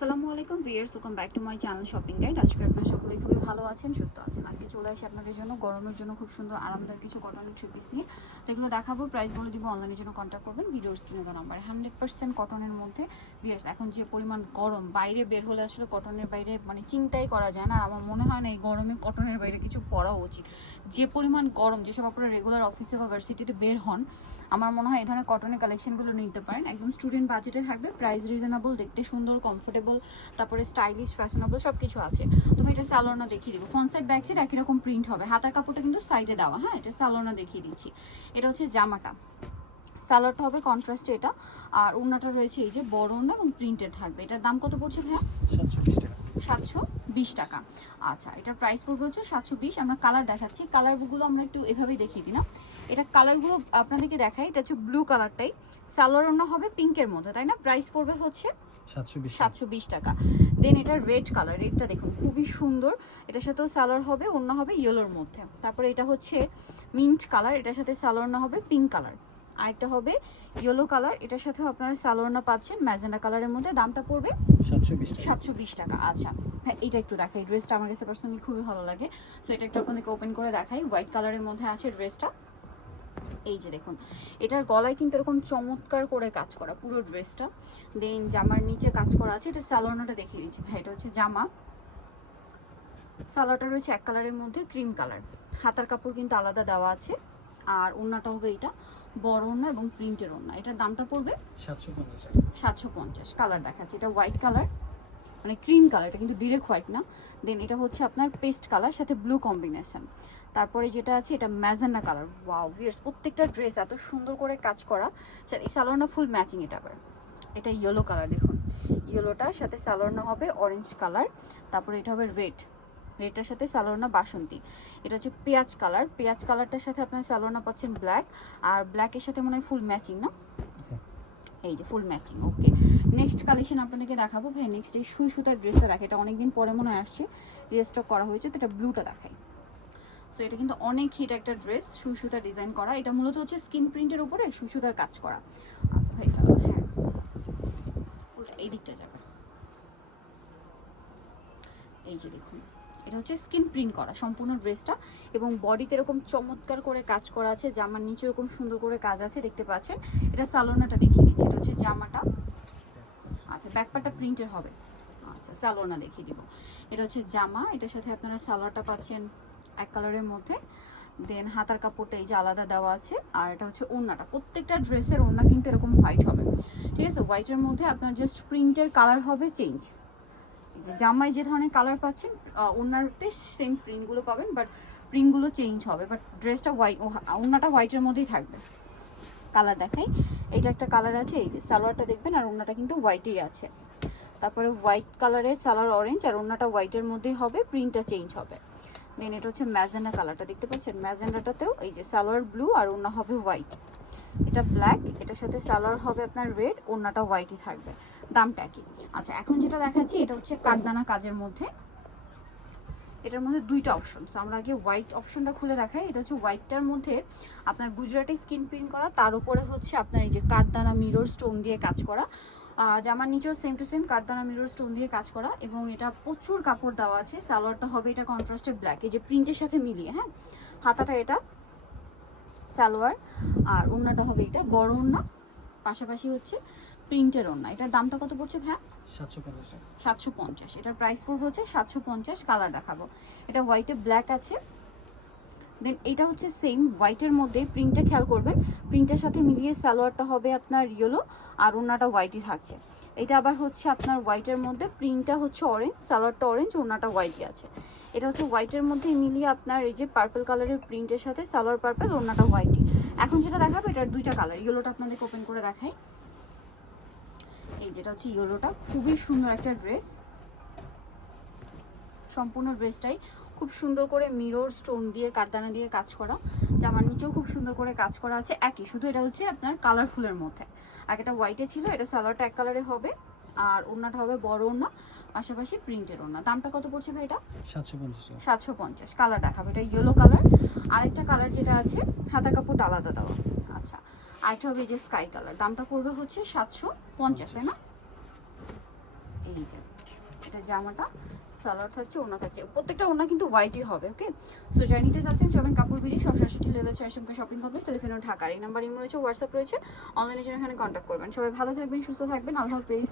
আসসালামু আলাইকুম viewers, welcome back to my channel shopping guide. আজকে আপনারা সকলেই খুবই ভালো আছেন, সুস্থ আছেন। আজকে চলে আসি আপনাদের জন্য গরমের জন্য খুব সুন্দর আরামদায়ক কিছু কটনের থ্রি পিস নিয়ে। তো এগুলো দেখাবো, প্রাইস বলে দিব, অনলাইনের জন্য কন্ট্যাক্ট করবেন ভিডিওর স্ক্রিনে দেওয়া নাম্বারে। 100% কটনের মধ্যে। ভিউয়ার্স, এখন যে পরিমাণ গরম, বাইরে বের হলে আসলে কটনের বাইরে মানে চিন্তাই করা যায় না। আর আমার মনে হয় না এই গরমে কটনের বাইরে কিছু পরা উচিত। যে পরিমাণ গরম, যেসব আপনারা রেগুলার অফিসে বা ভার্সিটিতে বের হন, আমার মনে হয় এই ধরনের কটনের কালেকশনগুলো নিতে পারেন। একদম স্টুডেন্ট বাজেটে থাকবে, প্রাইস রিজনেবল, দেখতে সুন্দর, কমফোর্টেবল, তারপরে স্টাইলিশ, ফ্যাশনেবল সব কিছু আছে। তুমি এটা সালোয়ারটা দেখিয়ে দিব, ফ্রন্ট সাইড ব্যাক সাইড একই রকম প্রিন্ট হবে, হাতার কাপড়টা কিন্তু সাইডে দেওয়া। হ্যাঁ, এটা সালোয়ারটা দেখিয়ে দিচ্ছি। এটা হচ্ছে জামাটা, সালোয়ারটা হবে কন্ট্রাস্টে এটা, আর ওড়নাটা রয়েছে এই যে বড় ওড়না এবং প্রিন্টেড থাকবে। এটার দাম কত পড়ছে ভাইয়া? 720 টাকা। আচ্ছা, এটার প্রাইস পড়বে হচ্ছে 720। আমরা কালার দেখাচ্ছি, কালারগুলো আমরা একটু এভাবেই দেখিয়ে দিই না, এটা কালারগুলো আপনাদেরকে দেখাই। এটা হচ্ছে ব্লু কালারটাই, সালোয়ার ওড়না হবে পিঙ্কের মধ্যে, তাই না? প্রাইস পড়বে হচ্ছে 720 টাকা। দেন এটা রেড কালার, রেডটা দেখুন খুবই সুন্দর, এটার সাথেও সালোয়ার হবে, ওড়না হবে ইয়েলোর মধ্যে। তারপরে এটা হচ্ছে মিন্ট কালার, এটার সাথে সালোয়ার ওড়না হবে পিঙ্ক কালার। আরেকটা হবে ইয়েলো কালার, এটার সাথেও আপনারা সালোয়ারটা পাচ্ছেন ম্যাজেন্ডা কালারের মধ্যে। দামটা পড়বে 720 টাকা। আচ্ছা হ্যাঁ, এটা একটু দেখাই, ড্রেসটা আমার কাছে পার্সোনালি খুবই ভালো লাগে। সো এটা একটু আপনাদেরকে ওপেন করে দেখাই। হোয়াইট কালারের মধ্যে আছে ড্রেসটা, এই যে দেখুন, এটার গলায় কিন্তু এরকম চমৎকার করে কাজ করা পুরো ড্রেসটা। দেন জামার নিচে কাজ করা আছে। এটা সালোয়ারটা দেখিয়ে দিচ্ছি ভাই, এটা হচ্ছে জামা, সালোয়ারটা রয়েছে এক কালারের মধ্যে ক্রিম কালার, হাতার কাপড় কিন্তু আলাদা দেওয়া আছে। আর ওড়নাটা হবে এটা বড় ওড়না এবং প্রিন্টের ওড়না। এটার দামটা পড়বে 750। কালার দেখাচ্ছে, এটা হোয়াইট কালার মানে ক্রিম কালার, এটা কিন্তু ডিরেক্ট হোয়াইট না। দেন এটা হচ্ছে আপনার পেস্ট কালার সাথে ব্লু কম্বিনেশন। তারপরে যেটা আছে এটা ম্যাজেন্ডা কালার। ওয়াও ভিউয়ার্স, প্রত্যেকটা ড্রেস এত সুন্দর করে কাজ করা। এই সালোয়ারটা ফুল ম্যাচিং। এটা আবার এটা ইয়েলো কালার, দেখুন ইয়েলোটার সাথে সালোয়ারটা হবে অরেঞ্জ কালার। তারপরে এটা হবে রেড, রেডটার সাথে সালোয়ারটা বাসন্তী। এটা হচ্ছে পেঁয়াজ কালার, পেঁয়াজ কালারটার সাথে আপনার সালোয়ারটা পাচ্ছেন ব্ল্যাক, আর ব্ল্যাকের সাথে মনে হয় ফুল ম্যাচিং না, এই যে ফুল ম্যাচিং। ওকে, নেক্সট কালেকশন আপনাদেরকে দেখাবো ভাই। নেক্সট এই সুই সুতার ড্রেসটা দেখে, এটা অনেকদিন পরে মনে হয় আসছে, রিস্টক করা হয়েছে, তো এটা ব্লুটা দেখাই। সো এটা কিন্তু অনেক হিট একটা ড্রেস, সুই সুতার ডিজাইন করা। এটা মূলত হচ্ছে স্কিন প্রিন্টের উপরে সুই সুতার কাজ করা। আচ্ছা ভাই, এটা হ্যাঁ ওটা এই দিকটা যাবে, এই যে দেখুন, এটা হচ্ছে স্কিন প্রিন্ট করা সম্পূর্ণ ড্রেসটা, এবং বডিতে এরকম চমৎকার করে কাজ করা আছে, জামার নিচে এরকম সুন্দর করে কাজ আছে, দেখতে পাচ্ছেন। এটা সালোয়ারটা দেখিয়ে দিচ্ছি, এটা হচ্ছে জামাটা। আচ্ছা, ব্যাকপার্টটা প্রিন্টের হবে। আচ্ছা, সালোয়ারটা দেখিয়ে দিব। এটা হচ্ছে জামা, এটার সাথে আপনারা সালোয়ারটা পাচ্ছেন এক কালারের মধ্যে। দেন হাতার কাপড়টা এই যে আলাদা দেওয়া আছে। আর এটা হচ্ছে ওড়নাটা, প্রত্যেকটা ড্রেসের ওড়না কিন্তু এরকম হোয়াইট হবে, ঠিক আছে? হোয়াইটের মধ্যে আপনার জাস্ট প্রিন্টের কালার হবে চেঞ্জ। এই যে জামায় যে ধরনের কালার পাচ্ছেন, ওড়নাতে সেম প্রিন্টগুলো পাবেন, বাট প্রিন্টগুলো চেঞ্জ হবে, বাট ড্রেসটা হোয়াইট, ওড়নাটা হোয়াইটের মধ্যেই থাকবে। কালার দেখাই, এটা একটা কালার আছে, এই যে সালোয়ারটা দেখবেন, আর ওড়নাটা কিন্তু হোয়াইটেই আছে। তারপরে হোয়াইট কালারের সালোয়ার অরেঞ্জ, আর ওড়নাটা হোয়াইটের মধ্যেই হবে, প্রিন্টটা চেঞ্জ হবে। দেন এটা হচ্ছে ম্যাজেন্ডা কালারটা, দেখতে পাচ্ছেন ম্যাজেন্ডাটাতেও এই যে সালোয়ার ব্লু আর ওড়না হবে হোয়াইট। এটা ব্ল্যাক, এটার সাথে সালোয়ার হবে আপনার রেড, ওড়নাটা হোয়াইটই থাকবে। দামটা কি? আচ্ছা, এখন যেটা দেখাচ্ছি এটা হচ্ছে কাঠদানা কাজের মধ্যে। এটার মধ্যে দুইটা অপশন, আমরা আগে হোয়াইট অপশনটা খুলে দেখাই। এটা হচ্ছে হোয়াইটটার মধ্যে আপনার গুজরাটি স্কিন প্রিন্ট করা, তার উপরে হচ্ছে আপনার এই যে কাঠদানা মিরর স্টোন দিয়ে কাজ করা। জামার নিচেও সেম টু সেম কাঠদানা মিরর স্টোন দিয়ে কাজ করা, এবং এটা প্রচুর কাপড় দেওয়া আছে। সালোয়ারটা হবে এটা কন্ট্রাস্টেড ব্ল্যাক, এই যে প্রিন্টের সাথে মিলিয়ে। হ্যাঁ, হাতাটা এটা সালোয়ার, আর ওড়নাটা হবে এটা বড় ওড়না, পাশাপাশি হচ্ছে প্রিন্টের ওড়না। এটার দামটা কত পড়ছে ভাই? 750। এটার প্রাইস পড়বে হচ্ছে 750। কালার দেখাবো, এটা হোয়াইটে ব্ল্যাক আছে। দেন এটা হচ্ছে সেম হোয়াইটের মধ্যে, প্রিন্টটা খেয়াল করবেন, প্রিন্টের সাথে মিলিয়ে সালোয়ারটা হবে আপনার ইয়েলো, আর ওড়নাটা হোয়াইটই থাকছে। এটা আবার হচ্ছে আপনার হোয়াইটের মধ্যে, প্রিন্টটা হচ্ছে অরেঞ্জ, সালোয়ারটা অরেঞ্জ, ওড়নাটা হোয়াইটই আছে। এটা হচ্ছে হোয়াইটের মধ্যে মিলিয়ে আপনার এই যে পার্পল কালারের প্রিন্টের সাথে সালোয়ার পার্পল, ওড়নাটা হোয়াইটই। এখন যেটা দেখাবো এটার দুইটা কালার, ইয়েলোটা আপনাদেরকে ওপেন করে দেখাই। এই যেটা হচ্ছে ইয়েলোটা, খুবই সুন্দর একটা ড্রেস, সম্পূর্ণ ড্রেসটাই খুব সুন্দর করে মিরর স্টোন দিয়ে কাঠদানা দিয়ে কাজ করা। জামার নিচেও খুব সুন্দর করে কাজ করা আছে একই, শুধু এটা হচ্ছে আপনার কালারফুলের মধ্যে। আগেটা হোয়াইটে ছিল, এটা সালোয়ারটা এক কালারে হবে, আর ওড়নাটা হবে বড় ওড়না, পাশাপাশি প্রিন্টের ওড়না। দামটা কত পড়ছে ভাই এটা? 750। কালার দেখাবো, এটা ইয়েলো কালার। আরেকটা কালার যেটা আছে হাতা কাপড় আলাদা দেওয়া। আচ্ছা, আরেকটা হবে এই যে স্কাই কালার, দামটা পড়বে হচ্ছে 750, তাই না? এই ডিজাইন। এটা জামাটা, সালোয়ার থাকছে, ওড়না থাকছে, প্রত্যেকটা ওড়না কিন্তু হোয়াইটই হবে। ওকে, সো যারা নিতে যাচ্ছেন সবাই কাপড় বিড়ি 67 লেভেল 6 সংখ্যা শপিং কমপ্লেক্স সেলিফিনো ঢাকার। এই নাম্বার ইমো রয়েছে, হোয়াটসঅ্যাপ রয়েছে, অনলাইনে জন্য এখানে কন্ট্যাক্ট করবেন। সবাই ভালো থাকবেন, সুস্থ থাকবেন, আল্লাহ হাফেজ।